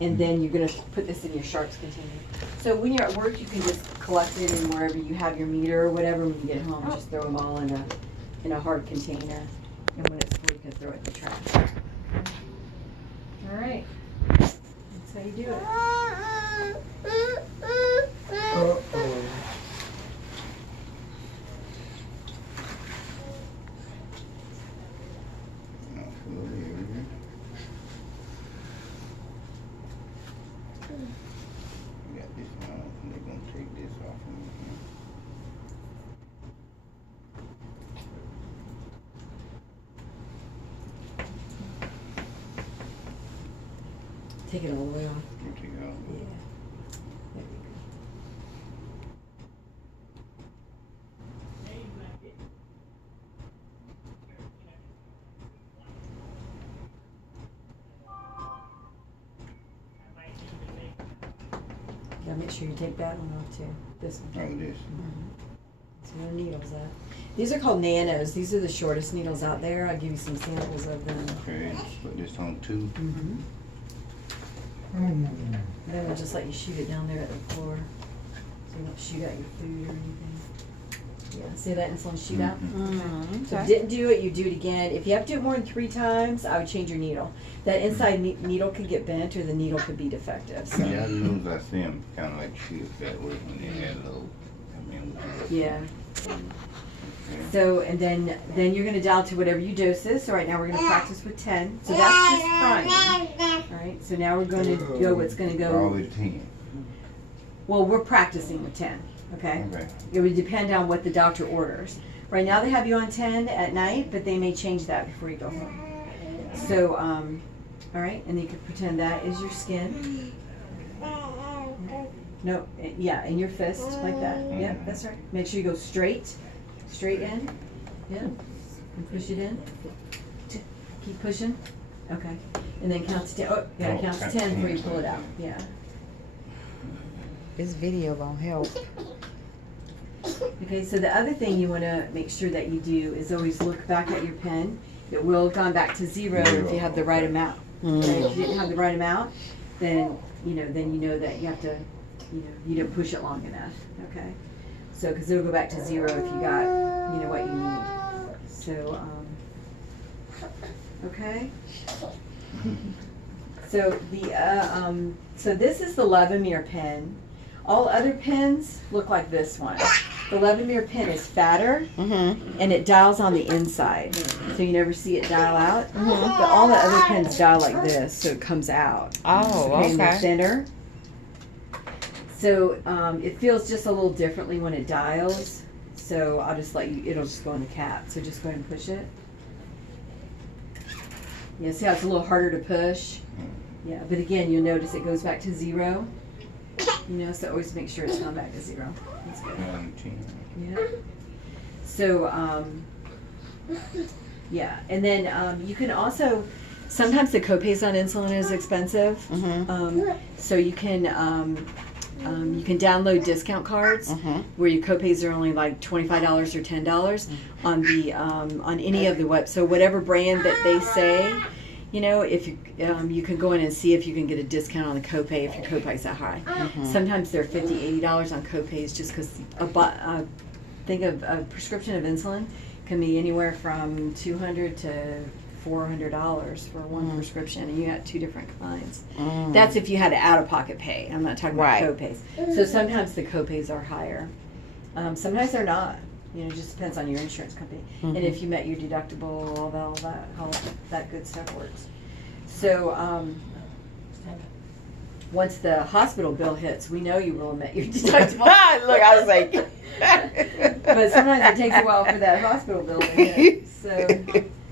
and then you're gonna put this in your sharps container. So when you're at work, you can just collect it in wherever you have your meter or whatever. When you get home, just throw them all in a hard container, and when it's full, you can throw it in the trash. All right, that's how you do it. Take it all the way off. Take it off. Yeah. There you go. Gotta make sure you take that one off too. This one. Oh, this. That's where the needles at. These are called nanos. These are the shortest needles out there. I'll give you some samples of them. Okay, put this on 2. Then we'll just let you shoot it down there at the floor, so you don't shoot out your food or anything. Yeah, see that insulin shoot out? So if you didn't do it, you do it again. If you have to do it more than 3 times, I would change your needle. That inside needle could get bent or the needle could be defective. So. Yeah, the news I see them kind of like shift that way when they had low. Yeah. Okay. So, and then you're going to dial to whatever your dose is. So right now we're going to practice with 10. So that's just priming. All right, so now we're going to go what's going to go. Always 10. Well, we're practicing with 10, okay? Okay. It would depend on what the doctor orders. Right now they have you on 10 at night, but they may change that before you go home. So, all right, and you can pretend that is your skin. No, yeah, in your fist, like that. Yeah, that's right. Make sure you go straight in. Yeah, and push it in. Keep pushing. Okay, and then count to 10. Oh, you gotta count to 10 before you pull it out. Yeah. This video gonna help. Okay, so the other thing you want to make sure that you do is always look back at your pen. It will have gone back to 0 if you have the right amount. Okay, if you didn't have the right amount, then you know that you have to, you didn't push it long enough. Okay, so because it'll go back to 0 if you got, what you need. So, okay. So so this is the Levemir pen. All other pens look like this one. The Levemir pen is fatter, and it dials on the inside, so you never see it dial out. But all the other pens dial like this, so it comes out. Oh, And they're okay. thinner. So it feels just a little differently when it dials. So I'll just let you, it'll just go in the cap. So just go ahead and push it. Yeah, see how it's a little harder to push? Yeah, but again, you'll notice it goes back to 0. So always make sure it's gone back to 0. That's good. 10. Yeah. So, yeah, and then you can also, sometimes the copays on insulin is expensive. So you can download discount cards where your copays are only like $25 or $10 on the on any of the web. So whatever brand that they say, if you can go in and see if you can get a discount on the copay if your copay's that high. Sometimes they're $50, $80 on copays just because think of a prescription of insulin can be anywhere from $200 to $400 for one prescription, and you got 2 different kinds. That's if you had out-of-pocket pay. I'm not talking about copays. So sometimes the copays are higher. Sometimes they're not. It just depends on your insurance company. And if you met your deductible, all that good stuff works. So once the hospital bill hits, we know you will have met your deductible. Look, I was like, but sometimes it takes a while for that hospital bill to hit. So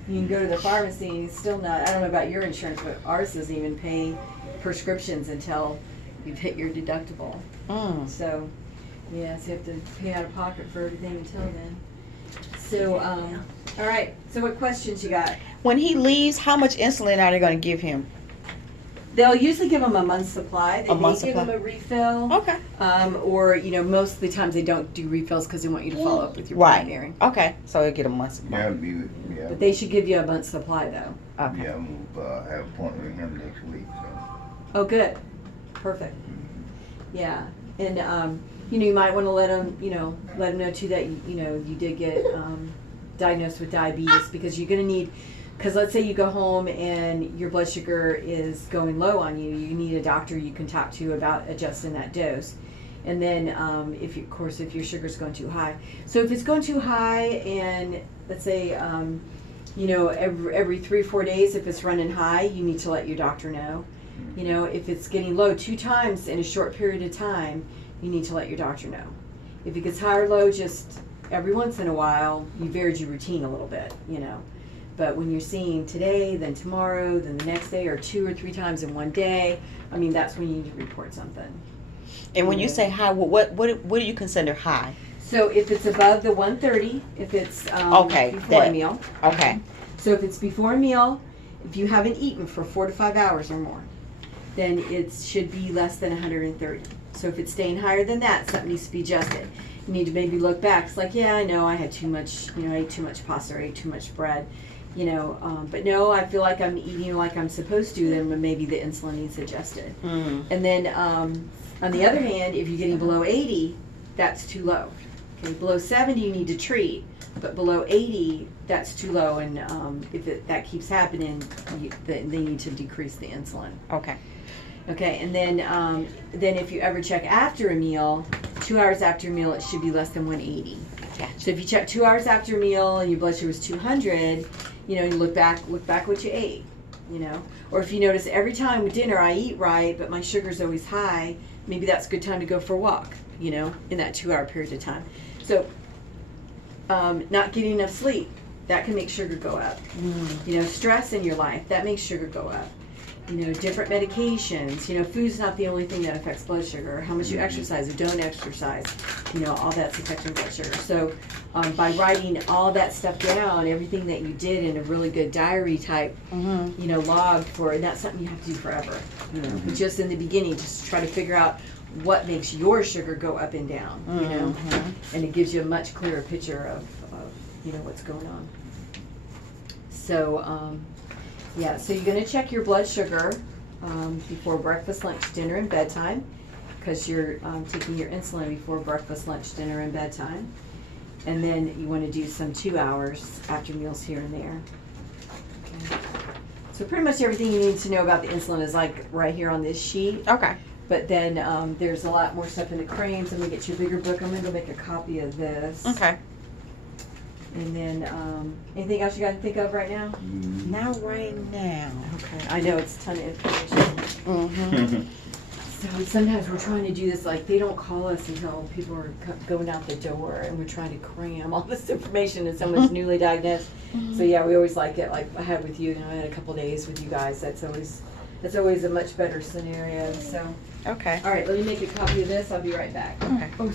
you can go to the pharmacy and still not, I don't know about your insurance, but ours doesn't even pay prescriptions until you've hit your deductible. So, yeah, so you have to pay out of pocket for everything until then. So, all right, so what questions you got? when he leaves, how much insulin are they going to give him? They'll usually give them a month's supply. They may give them a refill. Okay. Or, most of the times they don't do refills because they want you to follow up with your primary. Okay, so they'll get a month's supply. Yeah. But they should give you a month's supply, though. Okay. Yeah, I have an appointment with him next week. So. Oh, good. Perfect. Yeah. And, you might want to let them know too that, you did get diagnosed with diabetes, because you're going to need, because let's say you go home and your blood sugar is going low on you, you need a doctor you can talk to about adjusting that dose. And then, if your sugar's going too high. So if it's going too high, and let's say, every 3 or 4 days, if it's running high, you need to let your doctor know. If it's getting low 2 times in a short period of time, you need to let your doctor know. If it gets high or low just every once in a while, you varied your routine a little bit, But when you're seeing today, then tomorrow, then the next day, or 2 or 3 times in one day, that's when you need to report something. And when you say high, what do you consider high? So if it's above the 130, if it's Okay, before a meal. Okay. So if it's before a meal, if you haven't eaten for 4 to 5 hours or more, then it should be less than 130. So if it's staying higher than that, something needs to be adjusted. You need to maybe look back. It's like, yeah, I know I had too much, I ate too much pasta, or ate too much bread, but no, I feel like I'm eating like I'm supposed to, then maybe the insulin needs adjusted. And then on the other hand, if you're getting below 80, that's too low. Okay, below 70 you need to treat, but below 80, that's too low, and if that keeps happening, they need to decrease the insulin. Okay. Okay, and then if you ever check after a meal, 2 hours after a meal, it should be less than 180. Gotcha. So if you check 2 hours after a meal and your blood sugar was 200, you look back what you ate, Or if you notice every time with dinner I eat right, but my sugar's always high, maybe that's a good time to go for a walk, in that 2 hour period of time. So not getting enough sleep, that can make sugar go up. Stress in your life, that makes sugar go up. Different medications, food's not the only thing that affects blood sugar. How much you exercise or don't exercise, all that's affecting blood sugar. So by writing all that stuff down, everything that you did in a really good diary type, log and that's something you have to do forever. But just in the beginning, just try to figure out what makes your sugar go up and down, and it gives you a much clearer picture of what's going on. So, so you're going to check your blood sugar before breakfast, lunch, dinner, and bedtime, because you're taking your insulin before breakfast, lunch, dinner, and bedtime. And then you want to do some 2 hours after meals here and there. Okay. So pretty much everything you need to know about the insulin is like right here on this sheet. Okay. But then there's a lot more stuff in the cranes. I'm going to get you a bigger book. I'm going to go make a copy of this. Okay. And then, anything else you got to think of right now? Not right now. Okay. I know it's a ton of information. So sometimes we're trying to do this, like they don't call us until people are going out the door, and we're trying to cram all this information and someone's newly diagnosed. So yeah, we always like it, like I had with you, I had a couple days with you guys. That's always a much better scenario. So, Okay. all right, let me make a copy of this. I'll be right back. Okay. Oh,